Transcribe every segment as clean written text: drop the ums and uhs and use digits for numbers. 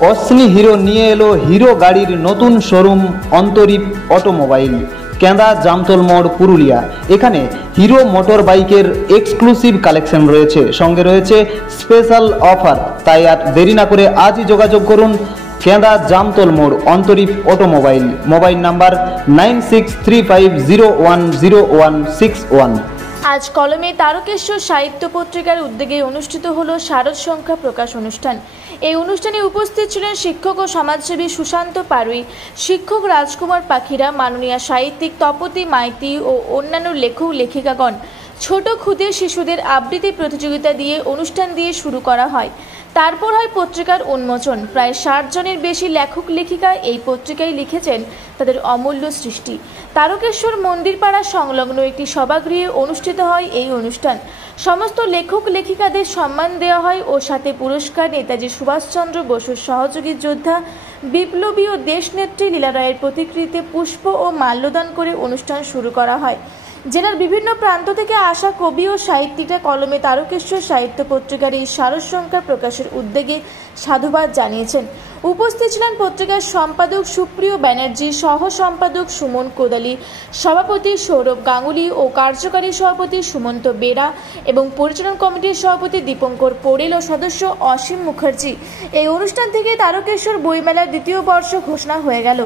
অশ্নি hero নিয়ে এলো hero গাড়ির নতুন শোরুম অন্তরীপ অটোমোবাইল, কেন্দা জামতল মোড়, পুরুলিয়া। এখানে হিরো মোটর বাইকের এক্সক্লুসিভ কালেকশন রয়েছে, সঙ্গে রয়েছে স্পেশাল অফার। তাই আর দেরি না করে আজই যোগাযোগ করুন কেন্দা জামতল মোড় অন্তরীপ অটোমোবাইল। Mobile number 9635010161। আজ কলমে তারকেশ্বর সাহিত্য পত্রিকার উদ্যোগে অনুষ্ঠিত হলো শারদ সংখ্যা প্রকাশ অনুষ্ঠান। এই অনুষ্ঠানে উপস্থিত ছিলেন শিক্ষক ও সমাজসেবী সুশান্ত পারুই, শিক্ষক রাজকুমার পাখিরা, মাননীয় সাহিত্যিক তপতি মাইতি ও অন্যান্য লেখক লেখিকাগণ। ছোট ক্ষুদে শিশুদের আবৃত্তি প্রতিযোগিতা দিয়ে অনুষ্ঠান দিয়ে শুরু করা হয়। তারপর হয় পত্রিকার উন্মোচন। প্রায় 60 জনের বেশি লেখক লেখিকা এই পত্রিকায় লিখেছেন তাদের অমূল্য সৃষ্টি। তারকেশ্বর মন্দিরপাড়া সংলগ্ন একটি সভাগৃহে অনুষ্ঠিত হয় এই অনুষ্ঠান। সমস্ত লেখক লেখিকাদের সম্মান দেওয়া হয় ও সাথে পুরস্কার নেতাজি সুভাষচন্দ্র বসুর সহযোগী যোদ্ধা, বিপ্লবী ও দেশনেত্রী লীলা রায়ের প্রতিকৃতিতে পুষ্প ও মাল্যদান করে অনুষ্ঠান শুরু করা হয়। জেলার বিভিন্ন প্রান্ত থেকে আসা কবি ও সাহিত্যিকরা কলমে তারকেশ্বর সাহিত্য পত্রিকার এই শারদ সংখ্যা প্রকাশের উদ্যোগে সাধুবাদ জানিয়েছেন। উপস্থিত ছিলেন পত্রিকার সম্পাদক সুপ্রিয় ব্যানার্জি, সহ সম্পাদক সুমন কোদালি, সভাপতি সৌরভ গাঙ্গুলি ও কার্যকারী সভাপতি সুমন্ত বেরা এবং পরিচালন কমিটির সভাপতি দীপঙ্কর পোড়েল ও সদস্য অসীম মুখার্জি। এই অনুষ্ঠান থেকে তারকেশ্বর বইমেলার দ্বিতীয় বর্ষ ঘোষণা হয়ে গেল।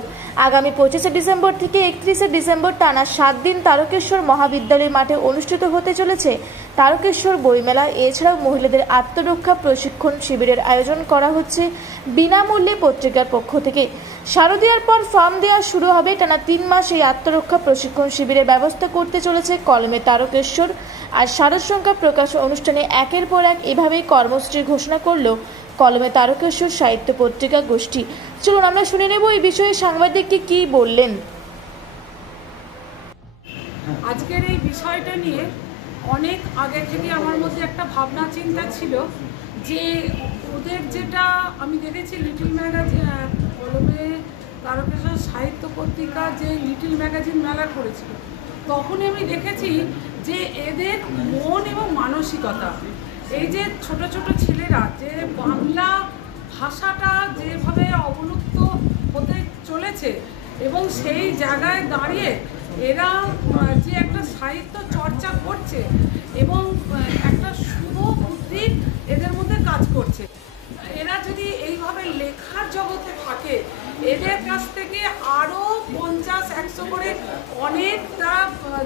আগামী 25 ডিসেম্বর থেকে 31 ডিসেম্বর টানা 7 দিন তারকেশ্বর মহাবিদ্যালয় মাঠে অনুষ্ঠিত হতে চলেছে তারকেশ্বর বইমেলা। এছাড়াও মহিলাদের আত্মরক্ষা প্রশিক্ষণ শিবিরের আয়োজন করা হচ্ছে বিনামূল্যে পত্রিকার পক্ষ থেকে। শারদীয়ার পর ফর্ম দেওয়া শুরু হবে। টানা 3 মাস এই আত্মরক্ষা প্রশিক্ষণ শিবিরের ব্যবস্থা করতে চলেছে কলমে তারকেশ্বর। আর শারদ সংখ্যা প্রকাশ অনুষ্ঠানে একের পর এক এভাবেই কর্মসূচি ঘোষণা করল কলমে তারকেশ্বর সাহিত্য পত্রিকা গোষ্ঠী। চলুন আমরা শুনে নেব এই বিষয়ে সাংবাদিককে কি বললেন। আজকের এই বিষয়টা নিয়ে অনেক আগে থেকে আমার মধ্যে একটা ভাবনা চিন্তা ছিল যে ওদের যেটা আমি দেখেছি লিটল ম্যাগাজিন, কলমে তারকেশ্বর সাহিত্য পত্রিকা যে লিটল ম্যাগাজিন মেলা করেছিল, তখনই আমি দেখেছি যে এদের মন এবং মানসিকতা, এই যে ছোট ছোট ছেলেরা যে বাংলা ভাষাটা যেভাবে অবলুপ্ত হতে চলেছে এবং সেই জায়গায় দাঁড়িয়ে এরা যে একটা সাহিত্য চর্চা করছে এবং একটা শুভ বুদ্ধি এদের মধ্যে কাজ করছে। এরা যদি এইভাবে লেখার জগতে থাকে, এদের কাছ থেকে আরও 50-100 করে অনেক তারা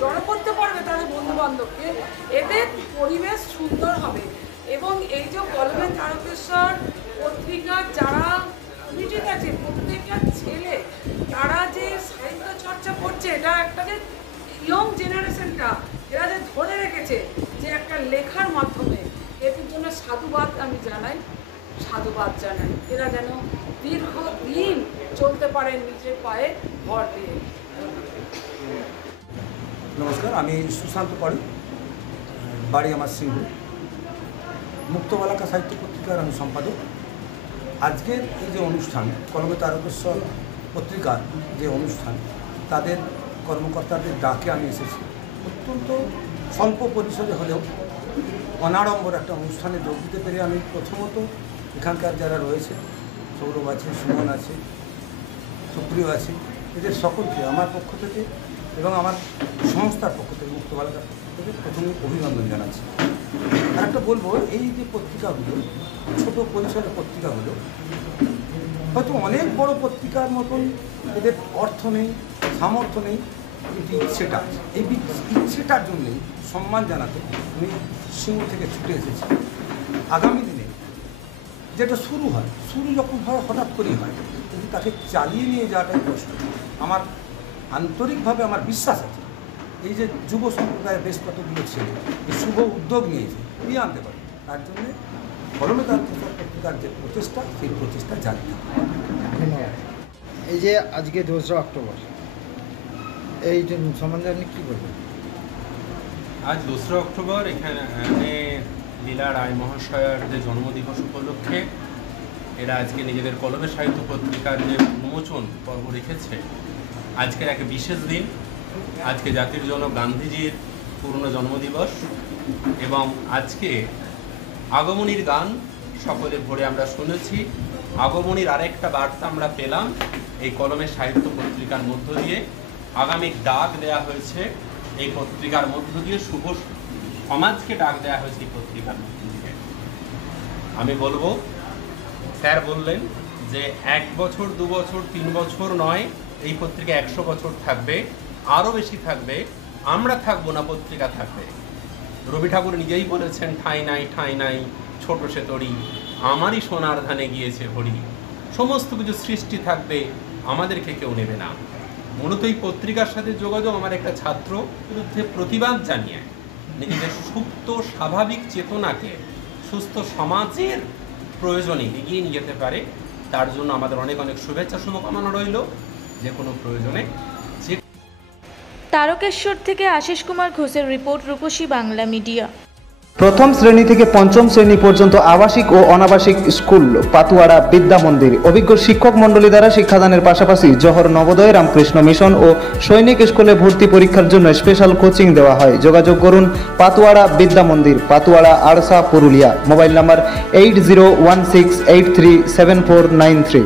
জড়ো করতে পারবে তাদের বন্ধুবান্ধবকে, এদের পরিবেশ সুন্দর হবে। এবং এই যে কলমে তারকেশ্বর পত্রিকা যারা ঠিক আছে, প্রত্যেকটা ছেলে তারা যে সাহিত্য চর্চা করছে, এটা একটা যে ইয়ং জেনারেশনটা এরা যে ধরে রেখেছে যে একটা লেখার মাধ্যমে, এদের জন্য সাধুবাদ আমি জানাই, সাধুবাদ জানাই। এরা যেন দীর্ঘদিন চলতে পারে নিজের পায়ে ভর দিয়ে। নমস্কার, আমি সুশান্ত পারুই, বাড়ি আমার সিঙ্গুর। মুক্তবালাকা সাহিত্য পত্রিকার আমি সম্পাদক। আজকের এই যে অনুষ্ঠান, কলমে তারকেশ্বর পত্রিকার যে অনুষ্ঠান, তাদের কর্মকর্তাদের ডাকে আমি এসেছি। অত্যন্ত স্বল্প পরিসরে হলেও অনাড়ম্বর একটা অনুষ্ঠানে যোগ দিতে পেরে আমি প্রথমত এখানকার যারা রয়েছে, সৌরভ আছে, সুমন আছে, সুপ্রিয় আছে, এদের সকলকে আমার পক্ষ থেকে এবং আমার সংস্থার পক্ষ থেকে, মুক্তবালাকার পক্ষ থেকে প্রথমে অভিনন্দন জানাচ্ছি। আর একটা বলবো, এই যে পত্রিকাগুলো, ছোট পরিসরের পত্রিকাগুলো, হয়তো অনেক বড় পত্রিকার মতন এদের অর্থ নেই, সামর্থ্য নেই, কিন্তু ইচ্ছেটা আছে। এই ইচ্ছেটার জন্যেই সম্মান জানাতে আমি সিঙ্গুর থেকে ছুটে এসেছি। আগামী দিনে যেটা শুরু হয়, শুরু যখন হয় হঠাৎ করেই হয়, কিন্তু তাকে চালিয়ে নিয়ে যাওয়াটাই কষ্ট। আমার আন্তরিকভাবে আমার বিশ্বাস আছে এই যে যুব সম্প্রদায়ের বেশ কতগুলো ছেলে এই শুভ উদ্যোগ নিয়েছে, ফিরিয়ে আনতে পারে। তার জন্যে কলমে তারকেশ্বর পত্রিকার যে প্রচেষ্টা, সেই প্রচেষ্টা জারি থাকে। এই যে আজকে 2রা অক্টোবর, এই সম্বন্ধে আপনি কী বলবেন? আজ 2রা অক্টোবর এখানে লীলা রায় মহাশয়ার যে জন্মদিবস উপলক্ষে এরা আজকে নিজেদের কলমে সাহিত্য পত্রিকার যে উন্মোচন পর্ব রেখেছে। আজকের এক বিশেষ দিন, আজকে জাতির জনক গান্ধীজির পূর্ণ জন্মদিবস এবং আজকে আগমনীর গান সকলের ভোরে আমরা শুনেছি। আগমনীর আরেকটা বার্তা আমরা পেলাম এই কলমের সাহিত্য পত্রিকার মধ্য দিয়ে। আগামী ডাক দেয়া হয়েছে এই পত্রিকার মধ্য দিয়ে, শুভ সমাজকে ডাক দেয়া হয়েছে এই পত্রিকার মধ্য দিয়ে। আমি বলবো, স্যার বললেন যে 1 বছর 2 বছর 3 বছর নয়, এই পত্রিকা 100 বছর থাকবে, আরও বেশি থাকবে। আমরা থাকবো না, পত্রিকা থাকবে। রবি ঠাকুর নিজেই বলেছেন, ঠাঁই নাই ঠাঁই নাই ছোট সে তরি, আমারই সোনার ধানে গিয়েছে হরি। সমস্ত কিছু সৃষ্টি থাকবে, আমাদেরকে কেউ নেবে না। মূলত এই পত্রিকার সাথে যোগাযোগ আমার একটা ছাত্র বিরুদ্ধে প্রতিবাদ জানিয়ে নিজেদের সুপ্ত স্বাভাবিক চেতনাকে সুস্থ সমাজের প্রয়োজনে এগিয়ে নিয়ে যেতে পারে। তার জন্য আমাদের অনেক অনেক শুভেচ্ছা শুভকামনা রইল। যে কোনো প্রয়োজনে তারকেশ্বর থেকে আশিস কুমার ঘোষের রিপোর্ট, রূপসী বাংলা মিডিয়া। প্রথম শ্রেণী থেকে পঞ্চম শ্রেণী পর্যন্ত আবাসিক ও অনাবাসিক স্কুল পাতুয়াড়া বিদ্যা মন্দির। অভিজ্ঞ শিক্ষক মণ্ডলী দ্বারা শিক্ষাদানের পাশাপাশি জহর নবোদয়, রামকৃষ্ণ মিশন ও সৈনিক স্কুলে ভর্তি পরীক্ষার জন্য স্পেশাল কোচিং দেওয়া হয়। যোগাযোগ করুন পাতুয়াড়া বিদ্যা মন্দির, পাতুয়াড়া, আড়সা, পুরুলিয়া। Mobile number 8016837493।